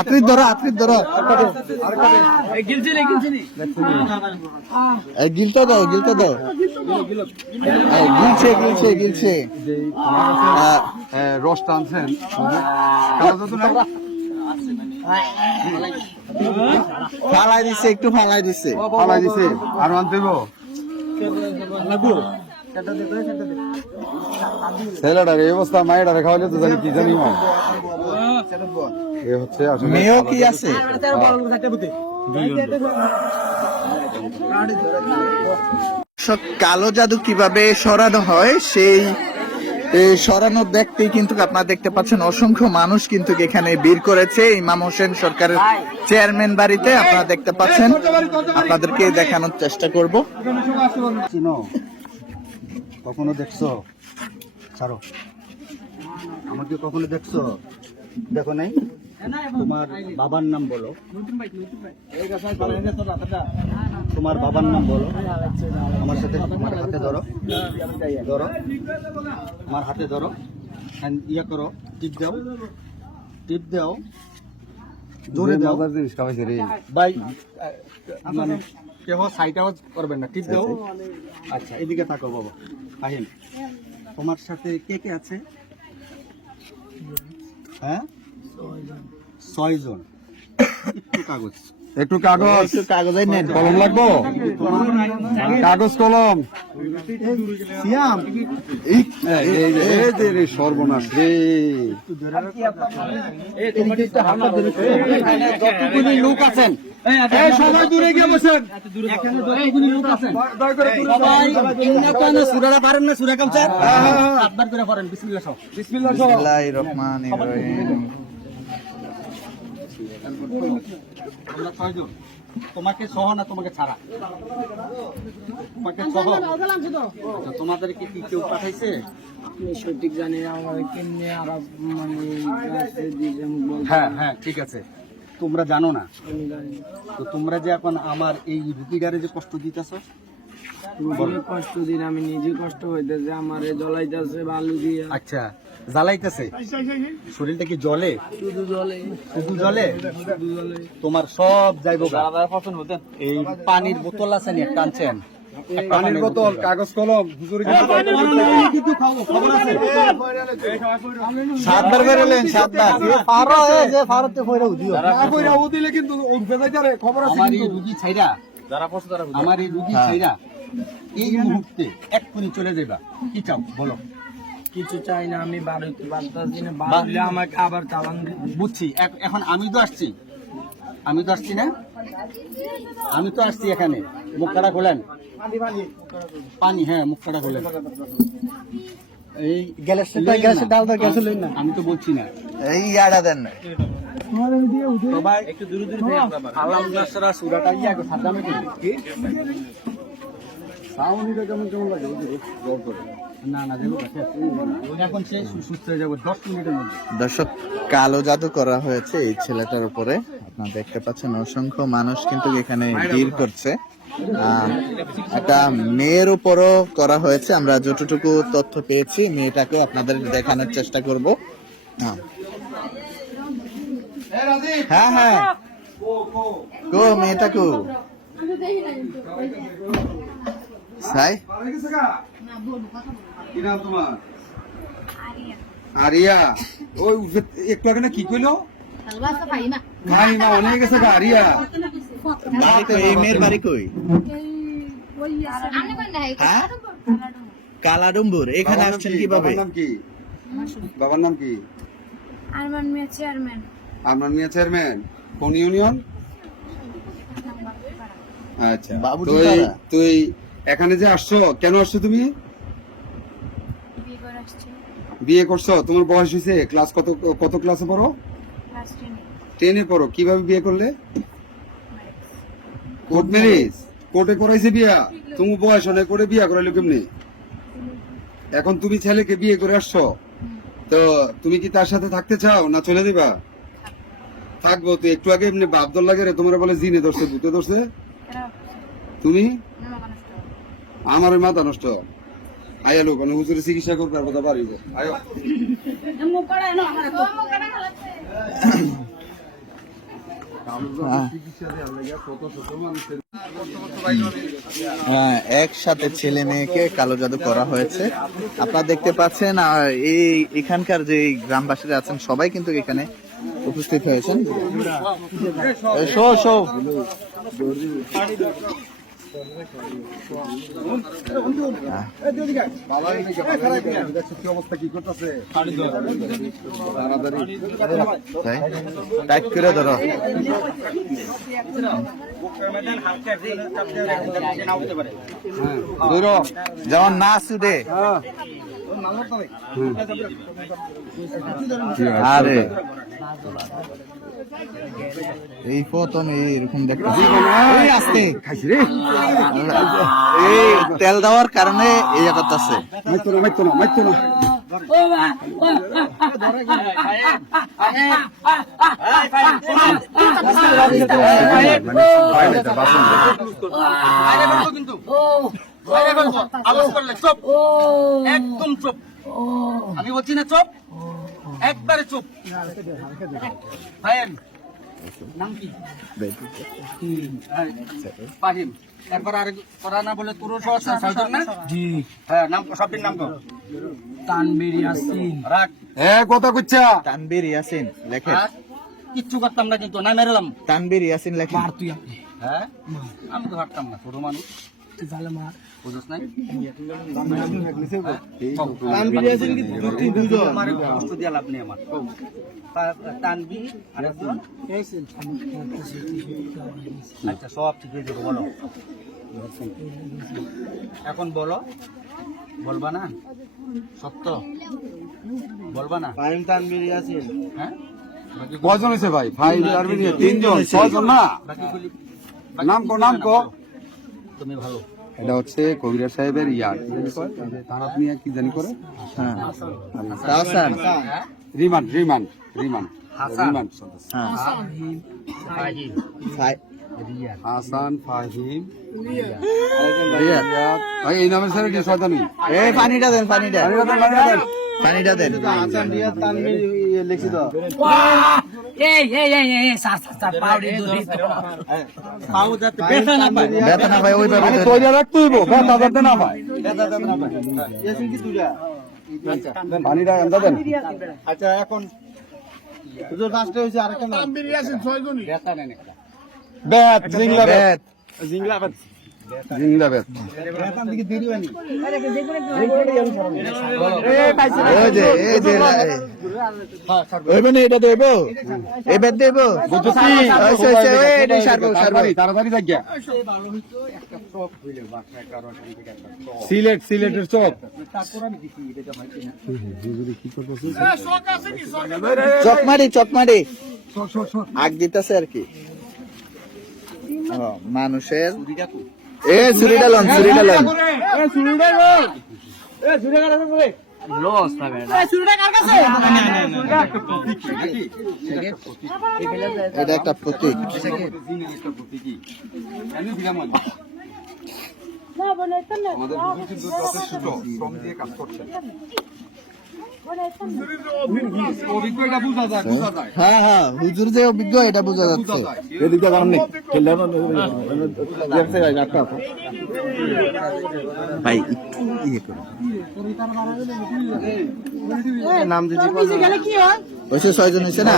আত্রিত ধরো গিলতে দাও গিলছে রস টানছেন ফালাই দিছে একটু ফালাই দিছে আর আনতে ছেলেটার এই অবস্থা মায়েরারে খাওয়ালে তো জানি কি জানি এ হচ্ছে আসলে মেয়েও কি আছে কালো জাদু কিভাবে সরানো হয় সেই সরানো দেখতে কিন্তু আপনারা দেখতে পাচ্ছেন অসংখ্য মানুষ কিন্তু এখানে ভিড় করেছে ইমাম হোসেন সরকারের চেয়ারম্যান বাড়িতে আপনারা দেখতে পাচ্ছেন আপনাদেরকে দেখানোর চেষ্টা করব কখনো দেখছো ছাড়ো আমাকে কখনো দেখছো দেখো নাই তোমার বাবার নাম বলো তোমার বাবার নাম বলো আমার সাথে আমার হাতে ধরো আমার হাতে ধরো ইয়া করো টিপ দাও জোরে দাও জিনিস খাওয়াইছে রে ভাই মানে কেউ সাইটাও করবেন না টিপ দাও আচ্ছা এদিকে থাকো বাবা আহিন তোমার সাথে কে কে আছে হ্যাঁ 6 জন একটু কাগজ নেন কলম লাগবো কাগজ কলম সিয়াম সর্বনাশ রে লোক আছেন সবাই দূরে গিয়ে বসেন সুরারা পারেন না সুরা কামচা আটবার করে পড়েন বিসমিল্লাহির রহমানির রহিম আমরা 6 জন তোমাকে সহ না তোমাকে ছাড়া তোমাকে সহ আচ্ছা তোমাদেরকে কি কেউ পাঠাইছে আপনি সঠিক জানেন আমার কেমনে আরব মানে হ্যাঁ ঠিক আছে তোমরা জানো না তো তোমরা যে এখন আমার এই রুগীটারে যে কষ্ট দিতেছ কষ্ট দিন আমি নিজে কষ্ট হইতেছে আমার জ্বলাইতেছে বালু দিয়ে আচ্ছা জ্বালাইতেছে শরীরটা কি জ্বলে শুধু জ্বলে তোমার সব যাইব এই পানির বোতল আছে নি টানছেন পানির বোতল কাগজ কলম হুজুর কিন্তু খবর আছে সাতবার বেরোলেন সাতবার পারো যে ভারতে ফইরা উদিও না কইরা উদিলে কিন্তু উঠবে যাইতারে খবর আছে আমার এই রুগী ছাইরা যারা পছন্দ তারা আমার এই রুগী ছাইরা এই মুহূর্তে এক্ষুনি চলে যাইবা কি চাও বলো কিছু চাই না আমি বাড়িতে পারতাছি না বাড়লে আমাকে আবার চালান বুঝছি এখন আমি তো আসছি না আমি তো আসছি এখানে মুখটা খোলেন পানি হ্যাঁ মুখটা খোলেন এই গ্যাসের ডাল দাও গ্যাস লই না আমি তো বলছি না এই ইয়াডা দেন না সবাই একটু দূরে আলহামদুলিল্লাহ সূরাটা আগে সাবধানে কি সাউন্ডটা কেমন লাগে জোর করে না এখন সে সুস্থ হয়ে যাবে 10 মিনিটের মধ্যে দর্শক কালো জাদু করা হয়েছে এই ছেলেটার উপরে আপনারা দেখতে পাচ্ছেন অসংখ্য মানুষ কিন্তু এখানে ভিড় করছে একটা মেয়ের উপরও করা হয়েছে আমরা যতটুকু তথ্য পেয়েছি মেয়েটাকে আপনাদের দেখানোর চেষ্টা করব হ্যাঁ কো মেয়েটা কো সাই কি নাম তোমার আরিয়া ওই একটু আগে না কি কইলো ফাইমা অনেক গেছে গা আরিয়া এই মেয়ের বাড়ি কই কালাডুম্বুর এখানে আসছেন কিভাবে বাবার নাম কি আরমান মিয়া চেয়ারম্যান কোন ইউনিয়ন আচ্ছা তুই এখানে যে আসছো কেন আসছো তুমি বিয়ে করছো তোমার বয়স হয়েছে ক্লাস কত ক্লাসে পড়ো 10-এ পড়ো কিভাবে বিয়ে করলে কোর্ট ম্যারেজ কোর্টে করাইছে বিয়া তুমি বয়স অনেক করে বিয়া করাইলো কেমনি এখন তুমি ছেলেকে বিয়ে করে আসছো, তো তুমি কি তার সাথে থাকতে চাও না চলে দিবা? থাকবো তো। একটু আগে এমনি বাপদল লাগে রে, তোমরা বলে জিনে ধরছে, ভূতে ধরছে। তুমি আমার ওই মাথা নষ্ট। আয়া লোক মানে হুজুরে চিকিৎসা করবে আর কথা পারিব। আয়ো একসাথে ছেলে মেয়েকে কালো জাদু করা হয়েছে আপনারা দেখতে পাচ্ছেন। আর এই এখানকার যে গ্রামবাসীরা আছেন সবাই কিন্তু এখানে উপস্থিত হয়েছেন। শো শো অবস্থা কি করতেছে? টাইট করে ধরো। যেমন না সুদে আরে এই প্রথম এরকম দেখতে আসতে এই তেল দেওয়ার কারণে এই করতেছে। মাইতো না একদম চুপ, আমি বলছি না চুপ, একবারে চুপ। ভাইয়ের নাম কি? ফাহিম। একবার আর করা না বলে তোর না? জি হ্যাঁ, নাম সবটির নাম কর। তানবীর ইয়াসিন। রাখ। কথা কইছা তানবীর ইয়াসিন লেখেন। কিচ্ছু করতাম না কিন্তু, না মেরেলাম। তানবীর ইয়াসিন লেখেন। মার তুই আপনি। হ্যাঁ, আমি তো হাঁটতাম না, ছোট মানুষ তুই ভালো মার। বুঝছ নাই? তানবীর ইয়াসিন কি তুই বুঝো? আমার কষ্ট দিয়ে লাভ নেই আমার। তানবীর আরেকজন ইয়াসিন। আচ্ছা, সব ঠিক হয়ে যাবে। বলো এখন, বলো। বলবা না? সত্য বলবা না? ফাহিম তানবীর ইয়াসিন। হ্যাঁ, কয়জন হয়েছে ভাই? ভাই তিনজন, ছয়জন না? নাম কো তুমি ভালো। এটা হচ্ছে কবিরা সাহেবের ইয়ার থানাত নিয়ে কি জানি করে। হ্যাঁ হাসান। রিমান্ড হাসান। হ্যাঁ ফাহিম। হাসান, ফাহিম, রিয়াদ। ভাই এই নামের স্যার কি শয়তানি? এই পানিটা দেন, পানিটা দেন। হাসান রিয়াদ তানবীর লিখি দাও। স্যার পাউডি দড়ি পাউ যাতে ব্যথা না পায়। ব্যথা না ভাই ওইভাবে আমি ধরে। তৈরি রাখতে হইব, ব্যথা যাতে না পায়। ইয়াসিন কি তুইরা? পানিটা আনতে দেন। আচ্ছা এখন হুজুর ফার্স্টে হইছে আরেকটা নাম। তানবীর ইয়াসিন ছয়জনই। ব্যথা নেন একটা। ব্যাট, জিংলা ব্যাট, বেত। জিংলা বাদ। জিংলা ব্যাট। এখান থেকে দেরি হয়নি। এই যে ওইবে না, এটা দেবো, এই বেত দেবো। তাড়াতাড়ি যাক। সিলেটের চপ। চকমারি আগ দিতেছে আর কি। মানুষের ছুরিটা লন। এটা একটা প্রতীক। হ্যাঁ হ্যাঁ, হুজুর যে অভিজ্ঞ এটা বোঝা যাচ্ছে। ভাই একটু ইয়ে করো। নাম দিছি হয়েছে 6 জন হয়েছে না?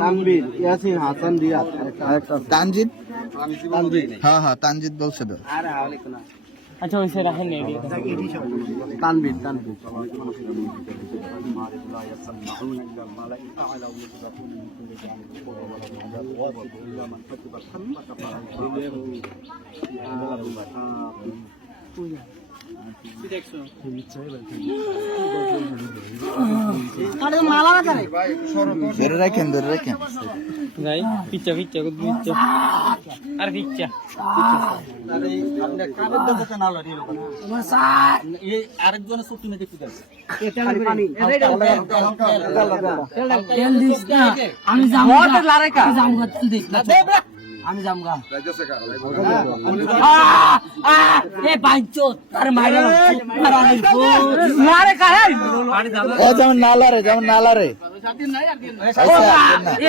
তানবীর ইয়াসিন হাসান রিয়াদ আরেকটা তানজিদ। হ্যাঁ হ্যাঁ, তানজিদ বলছে তো। আচ্ছা হইছে রাখেন তানবীর ধরে রাখেন পিচ্চা আর ভিক্ষা আরে আপনি কানের দরজাটা না লড়ি তোমার স্যার এই আরেকজনের ছুটি মেয়ে দেখতে যাচ্ছে তেল দিস না আমি যাবো আমি যাবো তেল দিস না আমি যাবো এ বাইচো তার মাইরা মারানির ফুট মারে কাহে ও যেমন নালারে যেমন নালারে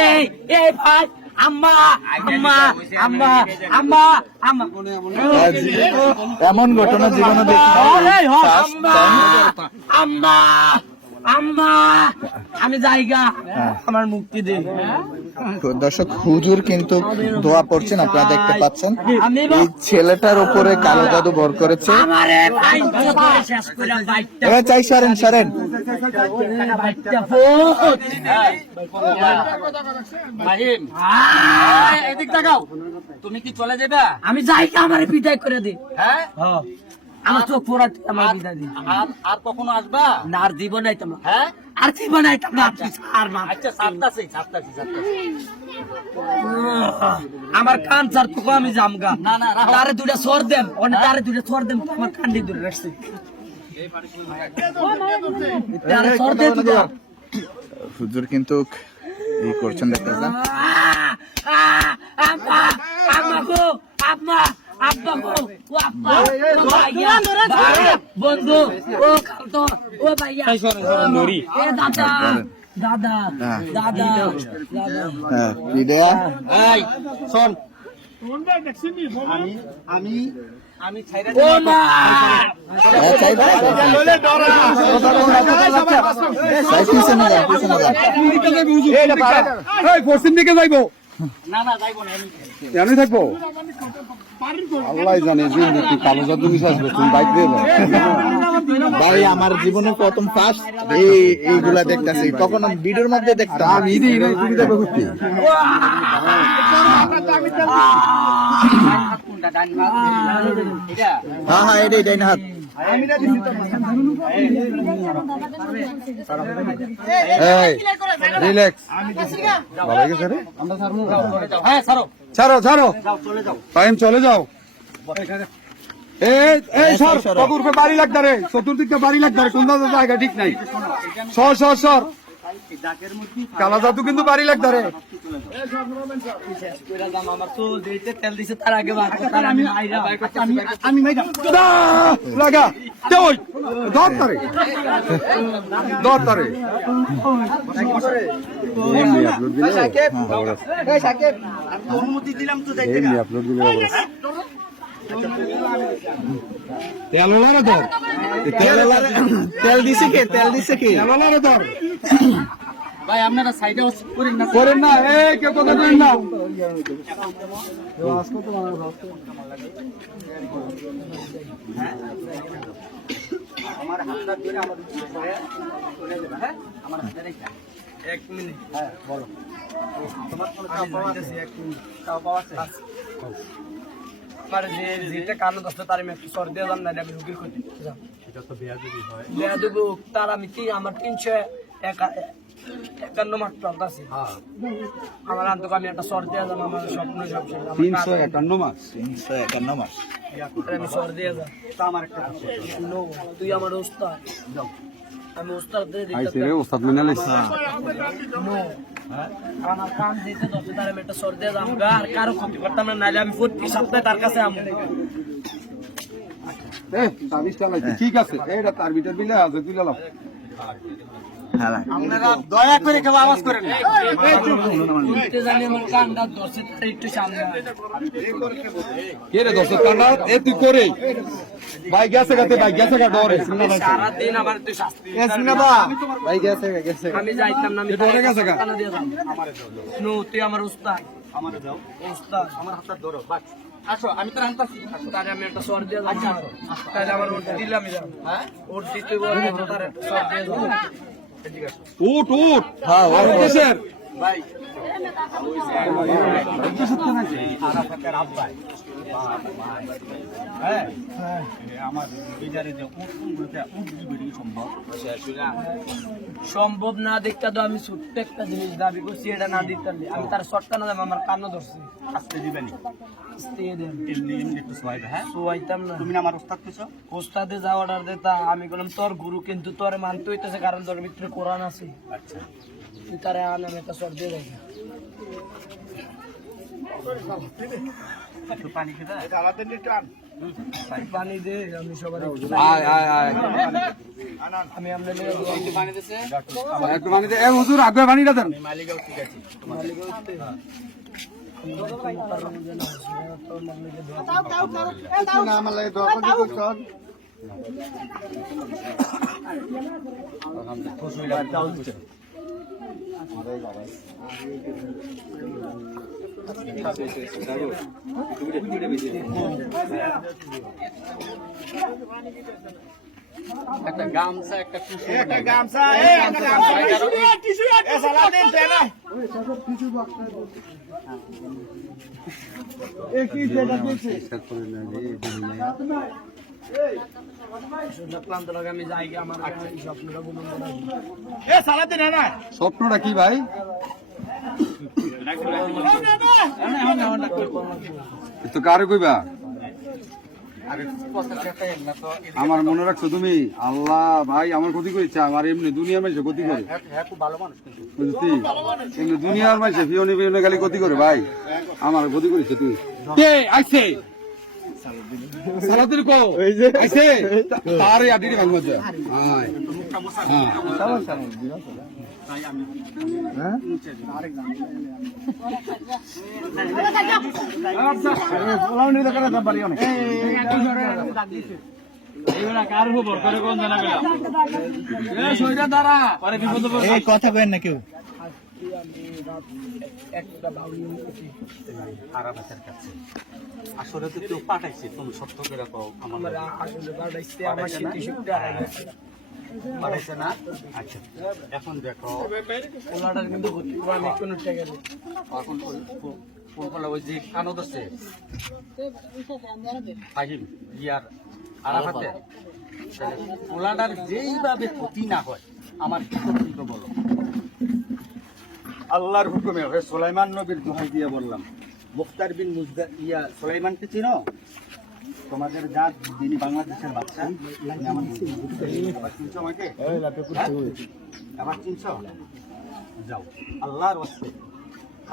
এই এই ভাই আম্মা আম্মা আম্মা আম্মা আম্মা এমন ঘটনা জীবনে দেখি আম্মা আম্মা আম্মা আমি যাইগা আমার মুক্তি দে দর্শক হুজুর কিন্তু দোয়া পড়ছেন, আপনারা দেখতে পাচ্ছেন। আমি এই ছেলেটার উপরে কালো জাদু ভর করেছে। আমারে বাইচো করে শেষ করে বাইকটা এবার চাই সরেন সরেন। বাইকটা ফুট মাহিম এদিক তাকাও তুমি কি চলে যাবে আমি যাইগা আমারে বিদায় করে দে হ্যাঁ আমার চোখ পড়া আমার বিদায় দে আর আর কখনো আসবা না আর জীবন আইতাম না হ্যাঁ আর জীবন আইতাম না আর মা আচ্ছা সাতটাছি আমার কান স্যার তো আমি জামগা না না রাখো। তারে দুইটা সর দেন অনেক তারে দুইটা সর দেন আমার কান্দি দূরে রাখছি তারে সর দে দুইটা হুজুর কিন্তু এই করছেন, দেখতে পাচ্ছেন। আম্মা আম্মা গো আম্মা আব্বা গো ও আব্বা ও ভাইয়া বন্ধু ও খালতো ও ভাইয়া এ দাদা দাদা দাদা দাদা হ্যাঁ বিদেয়া এই শোন আমি আমি ছাইরা ও মা চাই পিছনে যা পিছনে যা। পশ্চিম দিকে যাইবো না না যাইবো না জানি থাকবো আল্লাহ জানে যে তুই কালো জাদু মিশাস তুমি বাইক দিয়ে ভাই আমার জীবনে প্রথম ফার্স্ট এইগুলা দেখতেছি, কখনো ভিডিওর মধ্যে দেখতাম। আমি দিই না তুমি দেখো করতে কোনটা ডান এটা হ্যাঁ হ্যাঁ এটাই ডাইন হাত। এই রিল্যাক্স ভালো গেছে রে হ্যাঁ ছাড়ো ছাড়ো ছাড়ো চলে যাও টাইম চলে যাও এই এই সর কবুরকে বাড়ি লাগতা রে, চতুর্দিকে বাড়ি লাগতা রে, কোন জায়গা ঠিক নাই। সর সর সর কালা জাদু কিন্তু বাড়ি লাগতা রে। আমার তো যেতে তেল দিছে তার আগে বার তার আমি আইরা আমি মাইরা লাগা তে ওই ধর তারে ধর তারে এমনি আপলোড দিলে এই সাকিব আমি তো অনুমতি দিলাম তো যাইতে এমনি আপলোড দিলে তেল লাগা ধর তেল দিছে কে তেল দিছে কে? তেল লাগা ধর ভাই আপনারা সাইডে করেন না করেন না, এই কেউ কথা করেন না। আমার হাতটা ধরে আমার চলে যাবে হ্যাঁ আমার হাতে রেখা 1 মিনিট হ্যাঁ বলো তোমার কোনো চাপ পাওয়া আছে 1 মিনিট চাপ পাওয়া আছে আমার যে যেটা কানো দস্ত তার আমি একটু সর দিয়ে দাম না আমি হুকির করতে যাও এটা তো বেয়াদবি হয় বেয়াদবি তার আমি কি আমার 351 মাত্র আছে আমার আন্তক আমি একটা সর দিয়ে দাম আমার স্বপ্ন সব শেষ। আমার 351 মাস 351 মাস। আমি সর দিয়ে দাম তা আমার একটা শুনো তুই আমার উস্তাদ আমি উস্তাদ দিয়ে আইছে দিতে রে ওস্তাদ মেনে লাইছে। নো আমার কান দিতে দস্ত তার আমি একটা সর দিয়ে দাম আর কারো ক্ষতি করতাম না নাইলে আমি প্রতি সপ্তাহে তার কাছে আমু এ তাবিজ চালাইছে ঠিক আছে, এইটা তার ভিতর বিলে আছে তুই লাও। হ্যাঁ আপনারা দয়া করে কেউ আওয়াজ করেন না তুলতে জানি আমার কানটা ধরছে তার একটু সামনে আয়। কে রে দর্শক কান্ডা এ তুই করে ভাই গেছে গাতে ভাই গেছে গা ডরে সিনা ভাই সারাদিন আমার তুই শাস্তি এ সিনা ভাই গেছে গেছে আমি যাইতাম না আমি এটা হয়ে গেছে গা? কানে দিয়ে দাম নো তুই আমার উস্তাদ আমারে দাও উস্তাদ আমার হাতটা ধরো বাস আসো আমি তো আনতাছি তারে আমি একটা সর দিয়ে দাম তাহলে আমার ওট দিলাম আমি যাও হ্যাঁ ওট দিতে বলে তার একটা সর দিয়ে দাম উঠ উঠ হ্যাঁ আর কিসের ভাই আরাফাতের আব্বাই হ্যাঁ আমার এটারে যে উঠবি সম্ভব সম্ভব না দেখতে তো আমি ছোট্ট একটা জিনিস দাবি করছি, এটা না দিতে পারলে আমি তার শর্টটা না আমার কান্না ধরছি। আসতে দিবেনি দিয়ে দেন এমনি এমনি একটু সোয়াইবে, হ্যাঁ সোয়াইতাম না। তুমি না আমার উস্তাদ পেছো ওস্তাদে যা অর্ডার দিতা আমি বললাম তোর গুরু, কিন্তু তোর মানতে হইতেছে কারণ তোর ভিতরে কোরআন আছে। আচ্ছা তুই তারে আন, আমি একটা শর্ট দিয়ে দেখি। একটু পানি খেতে পানি দে, আমি সবার আমি আপনার পানি দিছে একটু পানি দে, এ হুজুর আগে পানিটা দেন। মালিগাও ঠিক আছে মালিকে উঠতে একটা গামছা একটা কুশি ক্লান্ত লাগে, আমি যাই গিয়ে আমার স্বপ্নটা গুলো স্বপ্নটা কি ভাই? তো কারে কইবা? আমার মনে রাখছো তুমি? আল্লাহ ভাই আমার ক্ষতি করেছে, আমার এমনি দুনিয়ার মাঝে ক্ষতি করে বুঝছি, এমনি দুনিয়ার মাঝে ফিওনি ফিওনি খালি ক্ষতি করে ভাই, আমার ক্ষতি করেছে তুই। কে আইছে সালাতুল কো আইছে তারে আডিটি ভাঙ মজা হাই হ্যাঁ কথা কেন না কেউ একটা বাউল খারাপ আছে কাছে আসলে তো কেউ পাঠাইছে, তুমি সত্য করে কও আমার আসলে বাড়াইছে আমার স্মৃতিশক্তি পাঠাইছে না। আচ্ছা এখন দেখো ওনাটার কিন্তু আমি কোনো টাকা নেই। এখন কোন ওই যে আনন্দ আছে ফাহিম ইয়ার আরাফাতে ওলাটার যেইভাবে ক্ষতি না হয় আমার কি করতে বলো। আল্লাহর হুকুমে সুলাইমান নবীর দোহাই দিয়ে বললাম, মুখতার বিন মুজদা সুলাইমানকে চিনো? তোমাদের যা যিনি বাংলাদেশের বাচ্চা, তুমি আমার চিনছো আমাকে? আমার চিনছো? যাও আল্লাহর ওয়াস্তে,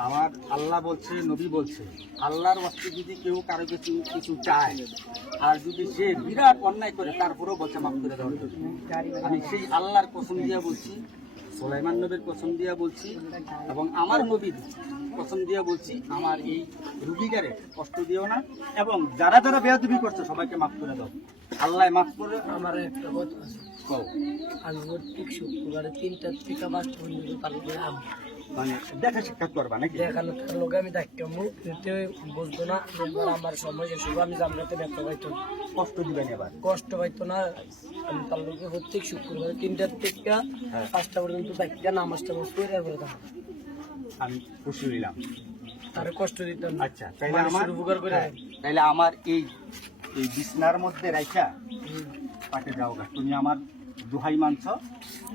আমার আল্লাহ বলছে, নবী বলছে, আল্লাহর ওয়াস্তে যদি কেউ কারো কিছু চায় আর যদি সে বিরাট অন্যায় করে তারপরেও বলছে মাফ করে দেওয়ার জন্য, আমি সেই আল্লাহর কসম দিয়া বলছি, সুলাইমান নবীর কসম দিয়া বলছি এবং আমার নবীর কসম দিয়া বলছি, আমার এই রুগীগারে কষ্ট দিও না এবং যারা যারা বেয়াদবি করছে সবাইকে মাফ করে দাও। আল্লাহ মাফ করে। আমার একটা কথা আছে, কও। আমি প্রত্যেক শুক্রবারে 3টা থেকে 5টা পর্যন্ত পারবো আমি মানে দেখা সাক্ষাৎ করবা নাকি? দেখানো লোক আমি দেখাবো, বুঝবো না আমার সময় এসব আমি জামরাতে ব্যর্থ পাইতো না, কষ্ট দিবেন এবার, কষ্ট পাইতো না। আমি তার লোকে প্রত্যেক শুক্রবারে 3টার থেকে 5টা পর্যন্ত দেখা নামাজটা বস করে তারপরে দেখাবো। আমি খুশি হইলাম, তারে কষ্ট দিতাম না। আচ্ছা তাইলে আমার উপকার করে তাইলে আমার এই বিছনার মধ্যে রাইখা পাঠে যাও গা। তুমি আমার দোহাই মানছ,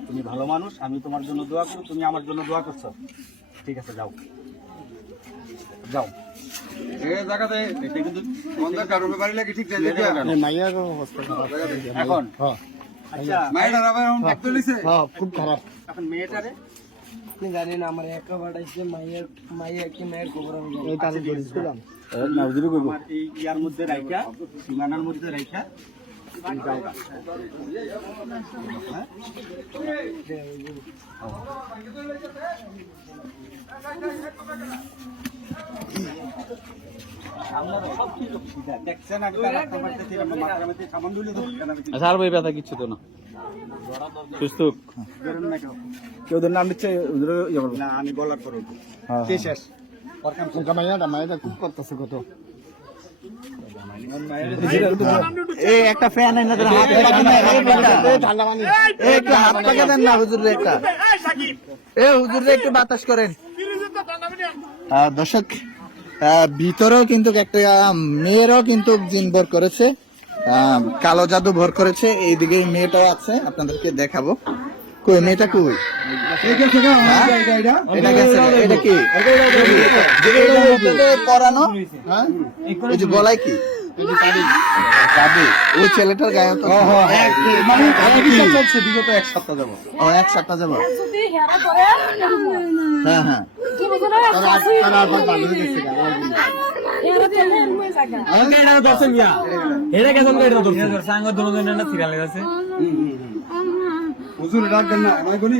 তুমি ভালো মানুষ, আমি তোমার জন্য দোয়া করো, তুমি আমার জন্য দোয়া করছো, ঠিক আছে যাও যাও। এই জায়গাতে এটা কিন্তু বন্দার কারণে বাড়ি লাগে ঠিক আছে এখন আচ্ছা মাইরা আবার ডাক্তার লিছে খুব খারাপ। এখন মেয়েটারে আপনি জানেন আমার একা বাড়াইছে মাইয়া কি মায়ের খবর আমি জানি। আমার এই ইয়ার মধ্যে রাইখা, সীমানার মধ্যে রাইখা তুমি যাও গা। হ্যাঁ? আপনারা সব কিছু দেখছেন, আগে তার রাখতে পারতেছি না, মাথার মধ্যে সাবান দিলে তো কেন আমি আচ্ছা আর বই ব্যথা কিচ্ছু তো না সুস্থ বেরোন না কেউ। কেউ ওদের নাম দিচ্ছে ওদের ইয়ে করবো না আমি বলার পরে কে শেষ মাইয়াটা খুব করতেছে কত এই একটা ফ্যান এনে দেন, হাত পাকে দেন, একটু হাত পাকে দেন না হুজুরে একটা, এ হুজুরে একটু বাতাস করেন। দর্শক ভিতরেও কিন্তু একটা মেয়েরও কিন্তু জিন ভর করেছে, কালো জাদু ভর করেছে। এইদিকে এই মেয়েটাও আছে, আপনাদেরকে দেখাবো। কই মেয়েটা কই? হ্যাঁ? এটা গেছে, এটা কি? এটা মধ্যে পরানো? হ্যাঁ? এই যে গলায় কি? চাবি। ওই ছেলেটার গায়ে তো বিগত এক সপ্তাহ যাবো। ও, এক সপ্তাহ যাবো। যদি হেরা করে হ্যাঁ হ্যাঁ। তুমি কোনো তারা আবার ভালো হয়ে গেছে হেরা তেলে হয়ে জায়গা আমাকে এটা দর্শন মিয়া এটা কেমন করে দর্শন সাঙ্গ দুজন না সিরিয়ালে আছে হুজুর ডাক দেন না, আমায় বলি